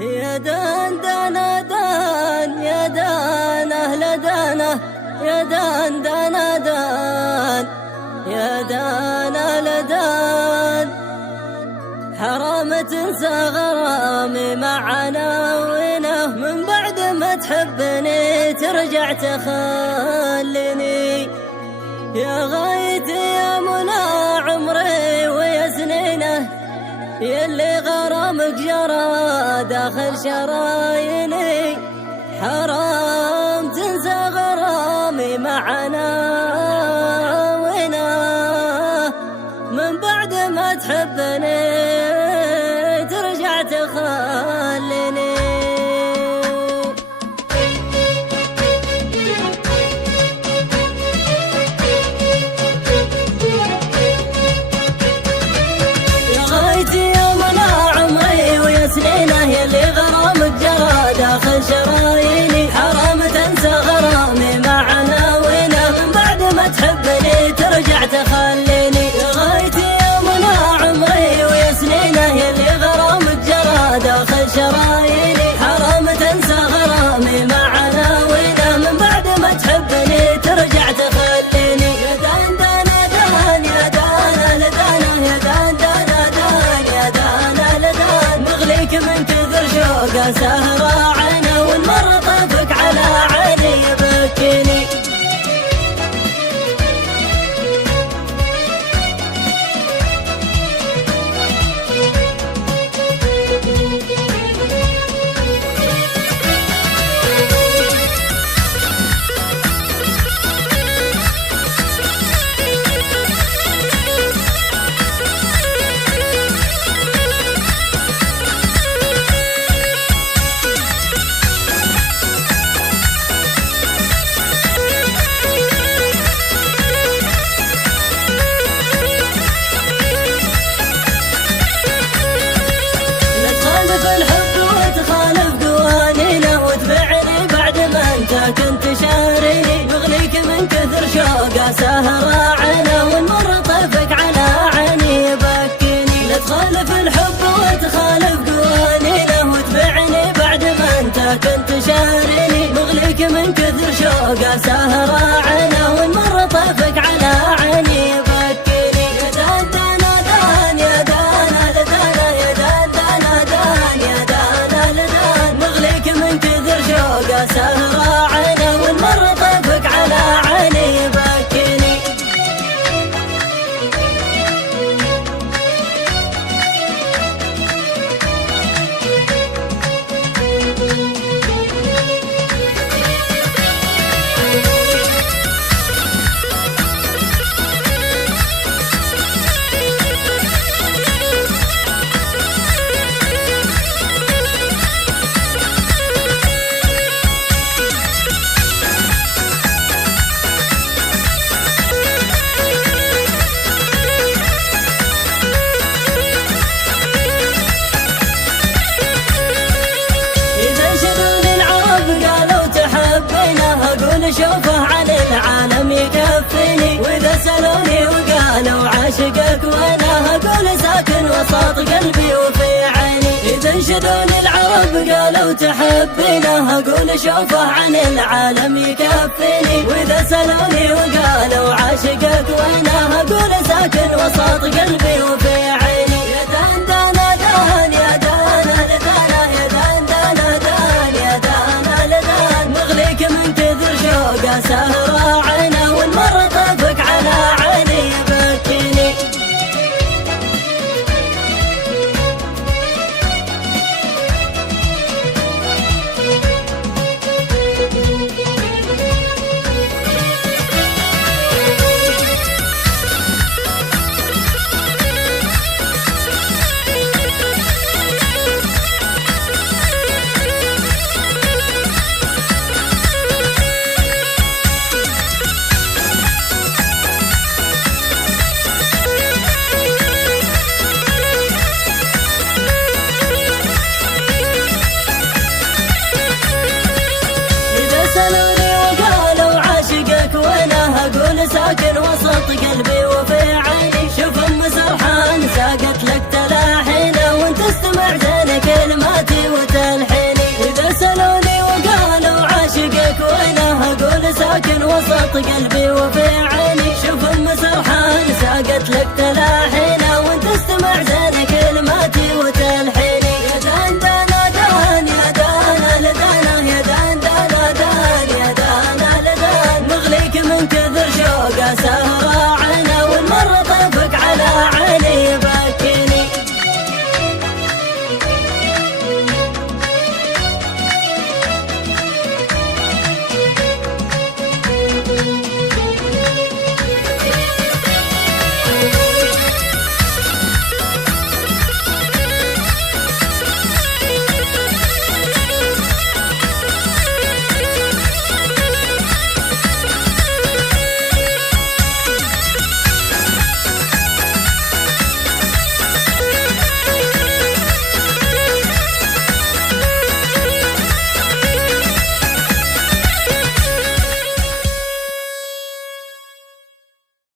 يا دان دانا دان يا دان أهل دانه يا دان دانا دان يا دان أهل دان حرام تنسى غرامي معنا وينه من بعد ما تحبني ترجع تخليني يا غايتي يا منى عمري ويا سنينه يلي غرامك جرى داخل شراييني حرام تنسى غرامي معنا وينه من بعد ما تحبني ترجع تخليني يا غايتي يا منى عمري ويا سنينه يلي غرامك جرى داخل شراييني حرام تنسى غرامي معنا وينه من بعد ما تحبني ترجع تخليني يا غايتي يا منى عمري ويا سنينه يلي غرامك جرى داخل شراييني حرام تنسى غرامي معنا وينه من بعد ما تحبني ترجع تخليني يا دان دانا دان يا دانا لدانا يا دان دانا دان يا دانا لدان مغليك من كثر شوقه سهرة عينه والمر طيفك على عيني يبكيني كنت شاريني مغليك من كثر شوقه سهرة عينه والمر طيفك على عيني يبكيني لا تخالف الحب وتخالف قوانينه وتبعني بعد ما انت كنت شاريني مغليك من كثر شوقه سهرة عينه والمر طيفك على عيني يبكيني يا دان دانا دان يا دانا لدانا يا دان دانا دان يا دانا لدان مغليك من كثر شوقه سهرة والمر طيفك على عيني يبكيني شوفه على العالم يكفيني واذا سألوني وقالوا عاشقك وانا اقول ساكن وسط قلبي وفي عيني اذا انشدوني العرب قالوا تحبينه اقول شوفه عن العالم يكفيني واذا سألوني وقالوا عاشقك وانا اقول ساكن وسط قلبي وفي عيني يا دان دانا دان يا دانا لدانا يا دان دانا دان يا دانا لدان مغليك من كثر شوقه سهرة عينه والمر طيفك على عيني يبكيني ساكن وسط قلبي وفي عيني. شوف ام سرحان ساقت لك تلاحينه وانت استمع زين كلماتي وتلاحينه. ساكن وسط قلبي وفي عيني. شوف ام سرحان ساقت لك تلاحي